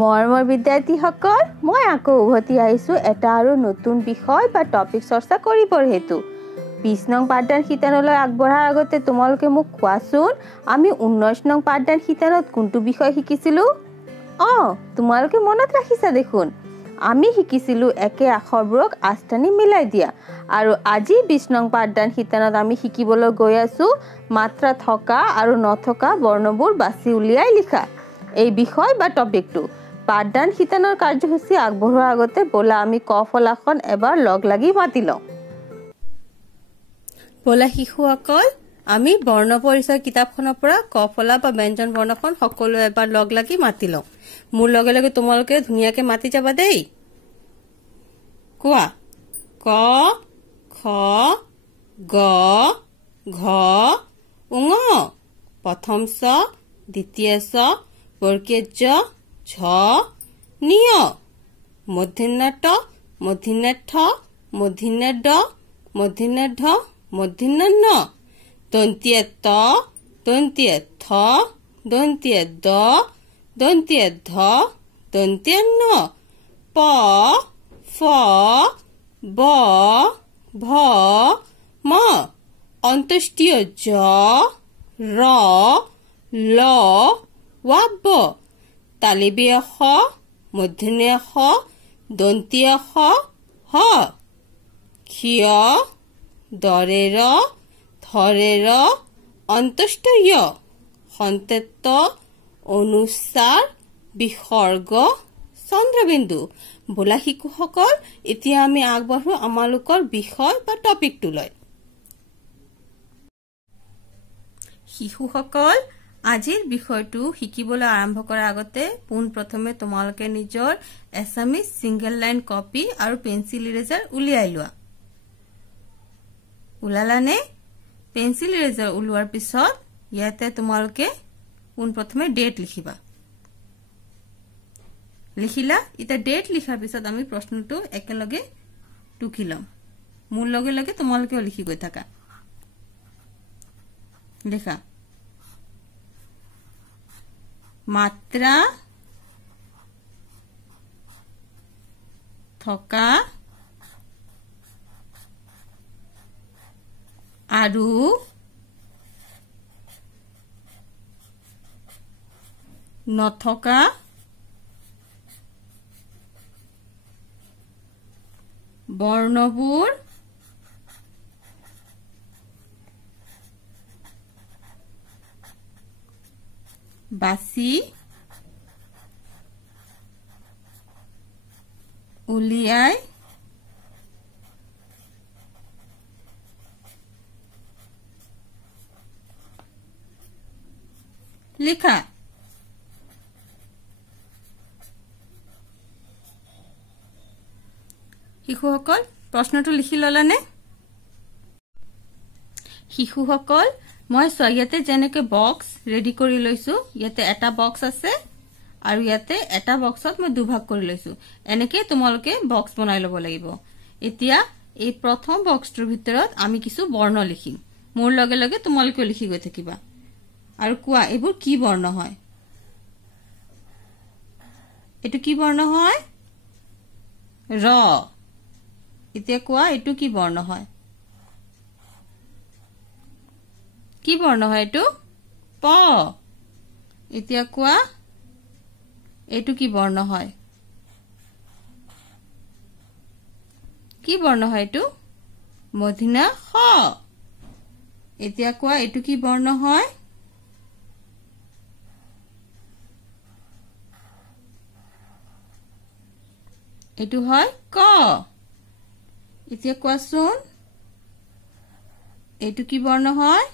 মৰমৰ বিদ্যাৰ্থীসকল, মই আকৌ উভতি আহিছোঁ এটা আৰু নতুন বিষয় বা টপিক চৰ্চা কৰিবৰ হেতু। 20 নং পাঠদান শিতানলৈ আগবঢ়াৰ আগতে তোমালোকে মোক কোৱাচোন, আমি 19 নং পাঠদান শিতানত কোনটো বিষয় শিকিছিলোঁ? তোমালোকে মনত ৰাখিছা দেখোন। আমি শিকিছিলোঁ একে আখৰবোৰক আস্থানি মিলাই দিয়া। আৰু আজি 20 নং পাঠদান শিতানত আমি শিকিবলৈ গৈ আছোঁ মাত্ৰা থকা আৰু নথকা বৰ্ণবোৰ বাছি উলিয়াই লিখা এই বিষয় বা টপিকটো। পাঠদান শিতানৰ কাৰ্যসূচী আগবঢ়োৱাৰ আগতে ব'লা আমি ক ফলাখন এবাৰ লগ লাগি মাতি লওঁ। ব'লা শিশুসকল, আমি বৰ্ণ পৰিচয় কিতাপখনৰ পৰা ক ফলা বা ব্যঞ্জন বৰ্ণখন সকলো এবাৰ লগ লাগি মাতি লওঁ। মোৰ লগে লগে তোমালোকে ধুনীয়াকে মাতি যাবা দেই। কোৱা, ক, খ, গ, ঘ, ঙ, প্ৰথম চ, দ্বিতীয় চ, বৰ্গীয় জ, ঝ, নিয়, মূৰ্ধন্য ট, মূৰ্ধন্য ঠ, মূৰ্ধন্য ড, মূৰ্ধন্য ঢ, মূৰ্ধন্য ণ, দন্তীয় ত, দন্তীয় থ, দন্তীয় দ, দন্তীয় ধ, দন্তীয় ন, প, ফ, ব, ভ, ম, অন্ত্যেষ্টিয় জ, ৰ, ল, ৱ, তালিবীয় শ, মূৰ্ধন্য ষ, দন্তীয় শ, হ, ক্ষীয়, দৰেৰ, ধৰেৰ, অন্ত্যেষ্ট য়, সন্তেত, অনুস্বাৰ, বিসৰ্গ, চন্দ্ৰবিন্দু। বোলা শিশুসকল, এতিয়া আমি আগবাঢ়ো আমালোকৰ বিষয় বা টপিকটোলৈ। শিশুসকল, আজিৰ বিষয়টো শিকিবলৈ আৰম্ভ কৰাৰ আগতে পোনপ্ৰথমে তোমালোকে নিজৰ এছামিজ ছিংগল লাইন কপি আৰু পেঞ্চিল ইৰেজাৰ উলিয়াই লোৱা। ওলালানে? পেঞ্চিল ইৰেজাৰ ওলোৱাৰ পিছত ইয়াতে তোমালোকে পোনপ্ৰথমে ডেট লিখিবা। লিখিলা? এতিয়া ডেট লিখাৰ পিছত আমি প্ৰশ্নটো একেলগে টুকি লম। মোৰ লগে লগে তোমালোকেও লিখি গৈ থাকা। লিখা, মাত্ৰা থকা আৰু নথকা বৰ্ণবোৰ বাছি উলিয়াই লিখা। শিশুসকল, প্ৰশ্নটো লিখি ললানে? শিশুসকল, মই ইয়াতে যেনেকে বক্স ৰেডি কৰি লৈছো, ইয়াতে এটা বক্স আছে আৰু ইয়াতে এটা বক্সত মই দুভাগ কৰি লৈছো। এনেকে তোমালোকে বক্স বনাই লব লাগিব। এতিয়া এই প্ৰথম বক্সটোৰ ভিতৰত আমি কিছু বৰ্ণ লিখিম। মোৰ লগে লগে তোমালোকেও লিখি গৈ থাকিবা আৰু কোৱা এইবোৰ কি বৰ্ণ হয়। এইটো কি বৰ্ণ হয়? ৰ। এতিয়া কোৱা এইটো কি বৰ্ণ হয়? কি বৰ্ণ হয় এইটো? প। এতিয়া কোৱা এইটো কি বৰ্ণ হয়? কি বৰ্ণ হয় এইটো? মূৰ্ধন্য ষ। এতিয়া কোৱা এইটো কি বৰ্ণ হয়? এইটো হয় ক। এতিয়া কোৱাচোন এইটো কি বৰ্ণ হয়?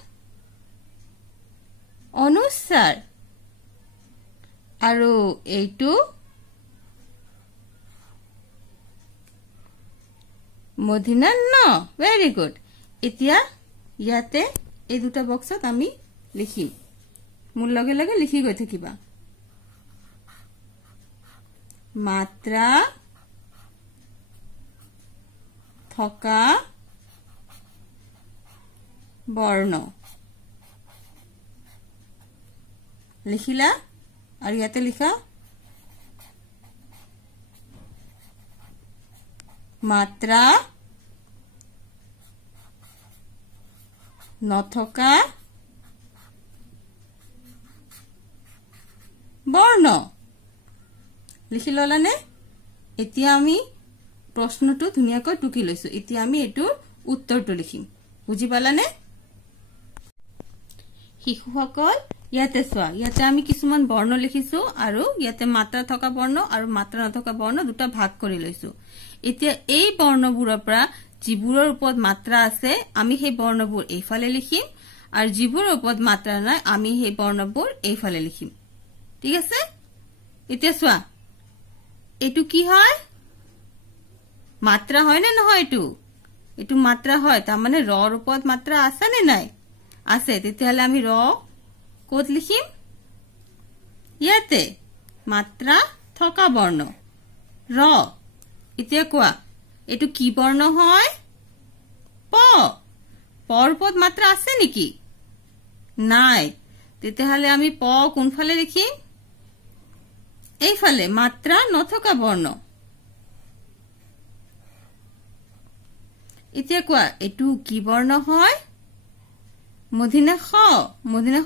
অনুস্বাৰ। আৰু এইটো মূৰ্ধন্য ণ। Very good. এতিয়া ইয়াতে এই দুটা বক্সত আমি লিখিম। মোৰ লগে লগে লিখি গৈ থাকিবা। মাত্ৰা থকা বৰ্ণ লিখিলা আৰু ইয়াতে লিখা মাত্ৰা নথকা বৰ্ণ লিখি ললানে এতিয়া আমি প্ৰশ্নটো ধুনিয়াকৈ টুকি লৈছো এতিয়া আমি এটোৰ উত্তৰটো লিখিম বুজি পালানে শিশুসকল ইয়াতে চোৱা ইয়াতে আমি কিছুমান বৰ্ণ লিখিছো আৰু ইয়াতে মাত্ৰা থকা বৰ্ণ আৰু মাত্ৰা নথকা বৰ্ণ দুটা ভাগ কৰি লৈছো এতিয়া এই বৰ্ণবোৰৰ পৰা যিবোৰৰ ওপৰত মাত্ৰা আছে আমি সেই বৰ্ণবোৰ এইফালে লিখিম আৰু যিবোৰৰ ওপৰত মাত্ৰা নাই আমি সেই বৰ্ণবোৰ এইফালে লিখিম ঠিক আছে এতিয়া চোৱা এটু কি হয় মাত্ৰা হয় নে নহয় এটু মাত্ৰা হয় তাৰ মানে ৰ ওপৰত মাত্ৰা আছে নে নাই আছে তেতিয়াহলে আমি ৰ কত লিখিম ইয়াতে মাত্ৰা থকা বৰ্ণ ৰ এতিয়া কোৱা এটু কি বৰ্ণ হয় প পৰ ওপৰত মাত্ৰা আছে নেকি নাই তেতিয়াহলে আমি প কোনফালে লিখিম এইফালে মাত্ৰা নথকা বৰ্ণ এতিয়া কোৱা এটু কি বৰ্ণ হয় মধিনা খ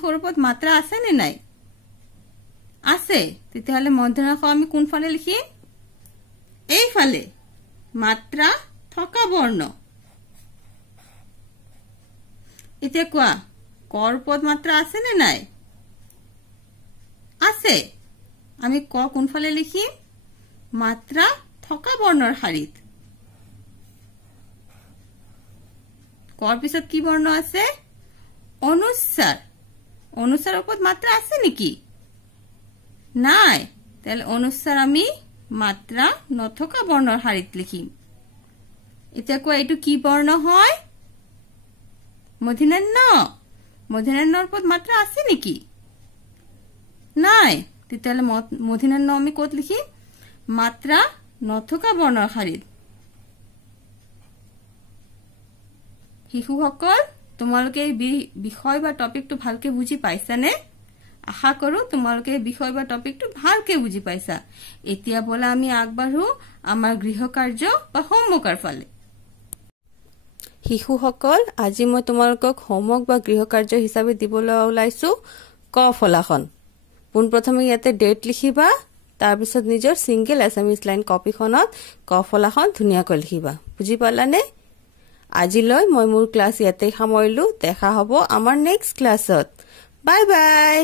ওপৰত মাত্ৰা আছে নে নাই আছে তেতিয়াহলে মধিনা খ আমি কোনফালে লিখিম এইফালে মাত্ৰা থকা বৰ্ণ এতিয়া কোৱা কৰ ওপৰত মাত্ৰা আছে নে নাই আছে আমি ক কোনফালে লিখিম মাত্ৰা থকা বৰ্ণৰ শাৰীত কৰ পিছত কি বৰ্ণ আছে অনুস্বাৰ ওপৰত মাত্ৰা আছে নেকি নাই তাহলে অনুস্বাৰ আমি মাত্ৰা নথকা বৰ্ণৰ শাৰীত লিখিম এতিয়া কোৱা এটু কি বৰ্ণ হয় মধিনান্য ওপৰত মাত্ৰা আছে নেকি নাই তেতিয়াহলে মধিনান্য আমি কত লিখিম মাত্ৰা নথকা বৰ্ণৰ শাৰীত শিশুসকল তোমালোকে এই বিষয় বা টপিকটো ভালকে বুজি পাইছানে আশা কৰো তোমালোকে এই বিষয় বা টপিকটো ভালকে বুজি পাইছা এতিয়া বলা আমি আগবাঢ়ো আমাৰ গৃহকাৰ্য বা হোমৱৰ্কৰ ফালে শিশুসকল আজি মই তোমালোকক হোমৱৰ্ক বা গৃহকাৰ্য হিচাপে দিবলৈ ওলাইছো ক ফলাখন পোনপ্ৰথমে ইয়াতে ডেট লিখিবা তাৰ পিছত নিজৰ সিঙ্গেল এছএমএছ লাইন কপিখনত ক ফলাখন ধুনিয়াকৈ লিখিবা বুজি পালানে আজিলৈ মই মোৰ ক্লাস ইয়াতে সামৰিলো দেখা হ'ব আমাৰ নেক্সট ক্লাছত বাই বাই